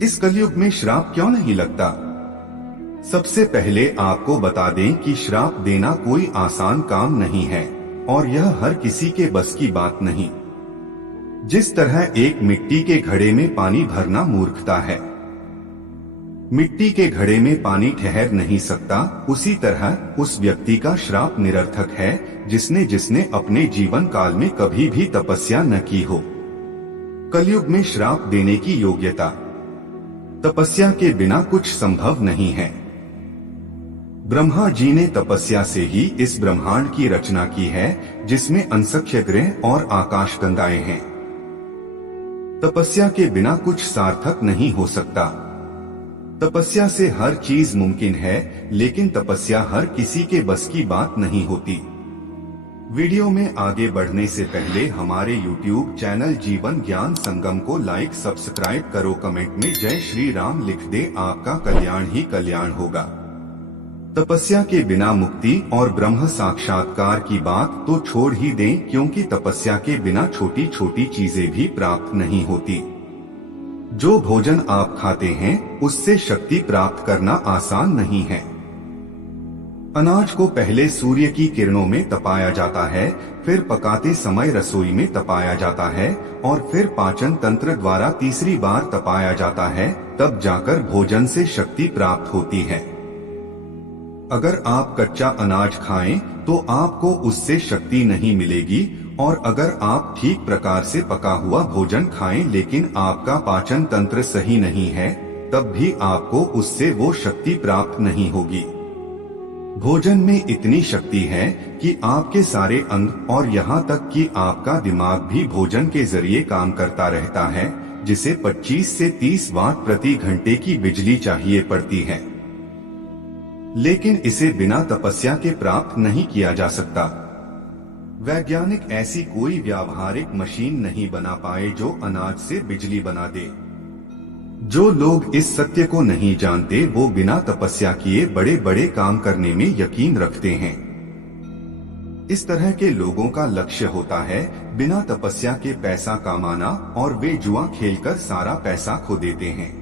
इस कलयुग में श्राप क्यों नहीं लगता? सबसे पहले आपको बता दें कि श्राप देना कोई आसान काम नहीं है और यह हर किसी के बस की बात नहीं। जिस तरह एक मिट्टी के घड़े में पानी भरना मूर्खता है, मिट्टी के घड़े में पानी ठहर नहीं सकता, उसी तरह उस व्यक्ति का श्राप निरर्थक है जिसने जिसने अपने जीवन काल में कभी भी तपस्या न की हो। कलयुग में श्राप देने की योग्यता, तपस्या के बिना कुछ संभव नहीं है। ब्रह्मा जी ने तपस्या से ही इस ब्रह्मांड की रचना की है जिसमें असंख्य ग्रह और आकाशगंगाएं हैं। तपस्या के बिना कुछ सार्थक नहीं हो सकता। तपस्या से हर चीज मुमकिन है, लेकिन तपस्या हर किसी के बस की बात नहीं होती। वीडियो में आगे बढ़ने से पहले हमारे YouTube चैनल जीवन ज्ञान संगम को लाइक सब्सक्राइब करो, कमेंट में जय श्री राम लिख दे, आपका कल्याण ही कल्याण होगा। तपस्या के बिना मुक्ति और ब्रह्म साक्षात्कार की बात तो छोड़ ही दें, क्योंकि तपस्या के बिना छोटी छोटी चीजें भी प्राप्त नहीं होती। जो भोजन आप खाते हैं उससे शक्ति प्राप्त करना आसान नहीं है। अनाज को पहले सूर्य की किरणों में तपाया जाता है, फिर पकाते समय रसोई में तपाया जाता है और फिर पाचन तंत्र द्वारा तीसरी बार तपाया जाता है, तब जाकर भोजन से शक्ति प्राप्त होती है। अगर आप कच्चा अनाज खाएं तो आपको उससे शक्ति नहीं मिलेगी, और अगर आप ठीक प्रकार से पका हुआ भोजन खाएं लेकिन आपका पाचन तंत्र सही नहीं है, तब भी आपको उससे वो शक्ति प्राप्त नहीं होगी। भोजन में इतनी शक्ति है कि आपके सारे अंग और यहाँ तक कि आपका दिमाग भी भोजन के जरिए काम करता रहता है, जिसे 25 से 30 वाट प्रति घंटे की बिजली चाहिए पड़ती है। लेकिन इसे बिना तपस्या के प्राप्त नहीं किया जा सकता। वैज्ञानिक ऐसी कोई व्यावहारिक मशीन नहीं बना पाए जो अनाज से बिजली बना दे। जो लोग इस सत्य को नहीं जानते वो बिना तपस्या किए बड़े बड़े काम करने में यकीन रखते हैं। इस तरह के लोगों का लक्ष्य होता है बिना तपस्या के पैसा कमाना, और वे जुआ खेलकर सारा पैसा खो देते हैं।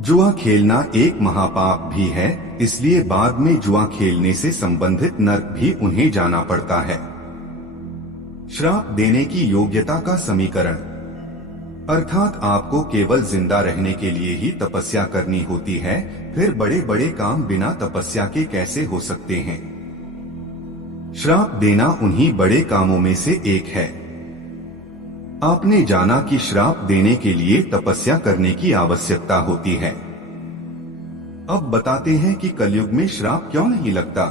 जुआ खेलना एक महापाप भी है, इसलिए बाद में जुआ खेलने से संबंधित नर्क भी उन्हें जाना पड़ता है। श्राप देने की योग्यता का समीकरण, अर्थात आपको केवल जिंदा रहने के लिए ही तपस्या करनी होती है, फिर बड़े बड़े काम बिना तपस्या के कैसे हो सकते हैं? श्राप देना उन्हीं बड़े कामों में से एक है। आपने जाना कि श्राप देने के लिए तपस्या करने की आवश्यकता होती है। अब बताते हैं कि कलयुग में श्राप क्यों नहीं लगता।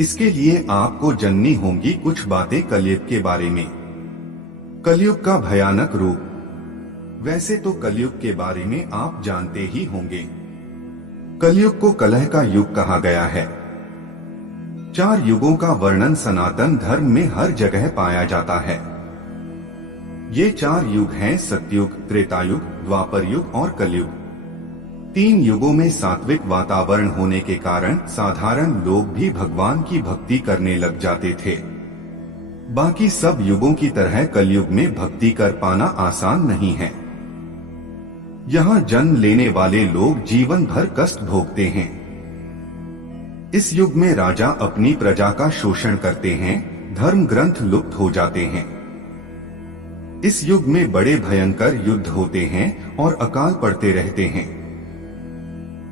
इसके लिए आपको जाननी होंगी कुछ बातें कलयुग के बारे में। कलयुग का भयानक रूप। वैसे तो कलयुग के बारे में आप जानते ही होंगे। कलयुग को कलह का युग कहा गया है। 4 युगों का वर्णन सनातन धर्म में हर जगह पाया जाता है। ये 4 युग हैं सतयुग, त्रेतायुग, द्वापर युग और कलयुग। 3 युगों में सात्विक वातावरण होने के कारण साधारण लोग भी भगवान की भक्ति करने लग जाते थे। बाकी सब युगों की तरह कलयुग में भक्ति कर पाना आसान नहीं है। यहाँ जन्म लेने वाले लोग जीवन भर कष्ट भोगते हैं। इस युग में राजा अपनी प्रजा का शोषण करते हैं, धर्म ग्रंथ लुप्त हो जाते हैं। इस युग में बड़े भयंकर युद्ध होते हैं और अकाल पड़ते रहते हैं।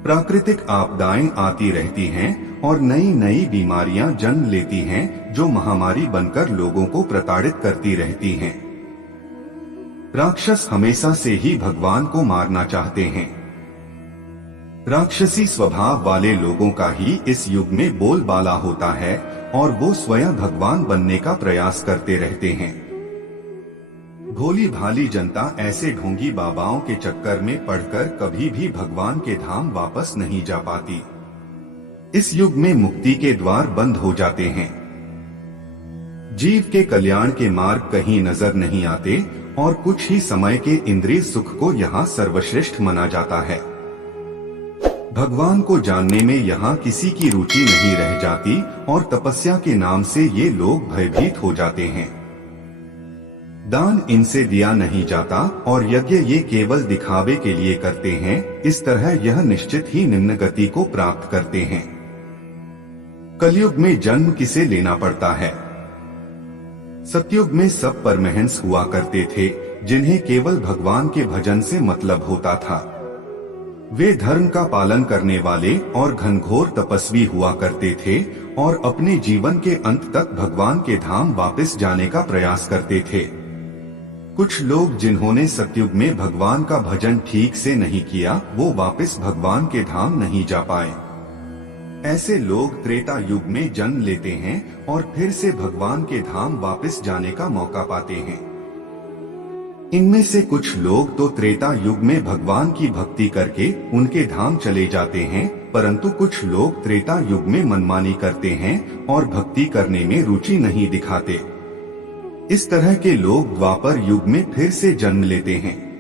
प्राकृतिक आपदाएं आती रहती हैं और नई नई बीमारियां जन्म लेती हैं, जो महामारी बनकर लोगों को प्रताड़ित करती रहती हैं। राक्षस हमेशा से ही भगवान को मारना चाहते हैं। राक्षसी स्वभाव वाले लोगों का ही इस युग में बोलबाला होता है और वो स्वयं भगवान बनने का प्रयास करते रहते हैं। भोली भाली जनता ऐसे ढोंगी बाबाओं के चक्कर में पड़कर कभी भी भगवान के धाम वापस नहीं जा पाती। इस युग में मुक्ति के द्वार बंद हो जाते हैं। जीव के कल्याण के मार्ग कहीं नजर नहीं आते और कुछ ही समय के इंद्रिय सुख को यहाँ सर्वश्रेष्ठ माना जाता है। भगवान को जानने में यहाँ किसी की रुचि नहीं रह जाती और तपस्या के नाम से ये लोग भयभीत हो जाते हैं। दान इनसे दिया नहीं जाता और यज्ञ ये केवल दिखावे के लिए करते हैं। इस तरह यह निश्चित ही निम्न गति को प्राप्त करते हैं। कलयुग में जन्म किसे लेना पड़ता है? सतयुग में सब परमहंस हुआ करते थे, जिन्हें केवल भगवान के भजन से मतलब होता था। वे धर्म का पालन करने वाले और घनघोर तपस्वी हुआ करते थे और अपने जीवन के अंत तक भगवान के धाम वापस जाने का प्रयास करते थे। कुछ लोग जिन्होंने सतयुग में भगवान का भजन ठीक से नहीं किया, वो वापस भगवान के धाम नहीं जा पाए। ऐसे लोग त्रेता युग में जन्म लेते हैं और फिर से भगवान के धाम वापस जाने का मौका पाते हैं। इनमें से कुछ लोग तो त्रेता युग में भगवान की भक्ति करके उनके धाम चले जाते हैं, परंतु कुछ लोग त्रेता युग में मनमानी करते हैं और भक्ति करने में रुचि नहीं दिखाते। इस तरह के लोग द्वापर युग में फिर से जन्म लेते हैं।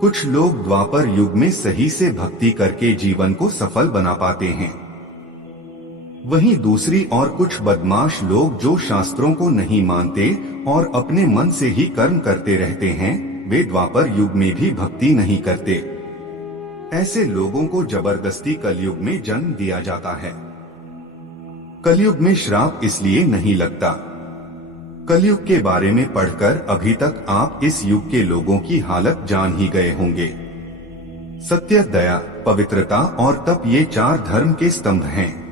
कुछ लोग द्वापर युग में सही से भक्ति करके जीवन को सफल बना पाते हैं। वहीं दूसरी और कुछ बदमाश लोग जो शास्त्रों को नहीं मानते और अपने मन से ही कर्म करते रहते हैं, वे द्वापर युग में भी भक्ति नहीं करते। ऐसे लोगों को जबरदस्ती कलयुग में जन्म दिया जाता है। कलयुग में श्राप इसलिए नहीं लगता। कलयुग के बारे में पढ़कर अभी तक आप इस युग के लोगों की हालत जान ही गए होंगे। सत्य, दया, पवित्रता और तप ये 4 धर्म के स्तंभ हैं।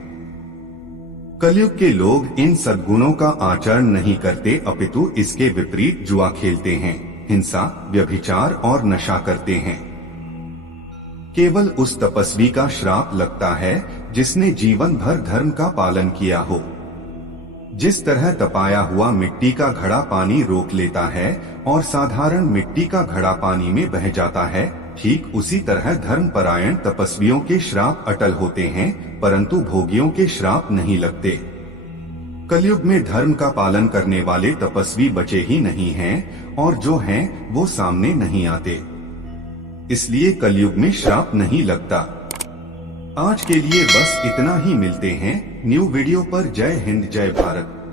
कलयुग के लोग इन सद्गुणों का आचरण नहीं करते, अपितु इसके विपरीत जुआ खेलते हैं, हिंसा, व्यभिचार और नशा करते हैं। केवल उस तपस्वी का श्राप लगता है जिसने जीवन भर धर्म का पालन किया हो। जिस तरह तपाया हुआ मिट्टी का घड़ा पानी रोक लेता है और साधारण मिट्टी का घड़ा पानी में बह जाता है, ठीक उसी तरह धर्मपरायण तपस्वियों के श्राप अटल होते हैं, परंतु भोगियों के श्राप नहीं लगते। कलयुग में धर्म का पालन करने वाले तपस्वी बचे ही नहीं हैं और जो हैं वो सामने नहीं आते। इसलिए कलयुग में श्राप नहीं लगता। आज के लिए बस इतना ही। मिलते हैं न्यू वीडियो पर। जय हिंद, जय भारत।